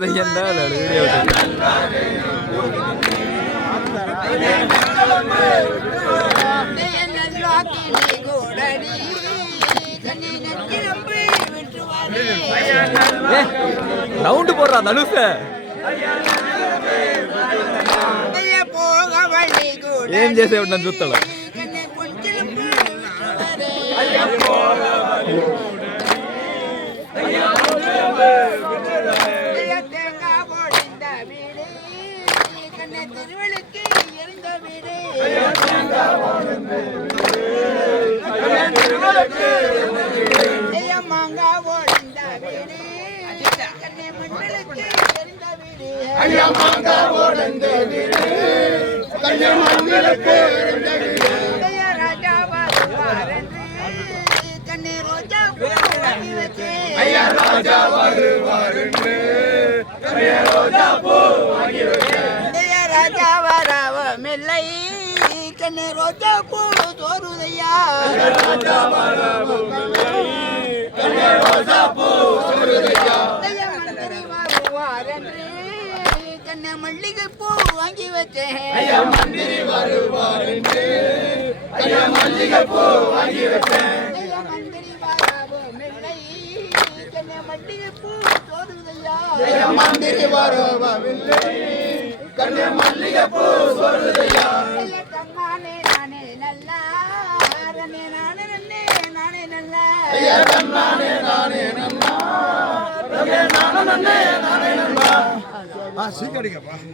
தையந்தா video round போடுறா தனுஷ ఏం చేసేవాడు నన్ను చూస్తాడు மெல்லை கண்ணே ரோஜா பூ தோறுதையா கண்ணே மல்லிகை பூ வாங்கி வச்சேன் மந்திரி மெல்லை கண்ணே மல்லிகை பூ தோறுதையா மந்திரி கண்ணே மல்லிகை பூ சொல்லுதையா தன்னானே நானே நல்லா நானே நன்னே நானே நல்லா தன்னானே நானே நல்லா நானே நன்னே நானே நல்லா சீக்கிரம்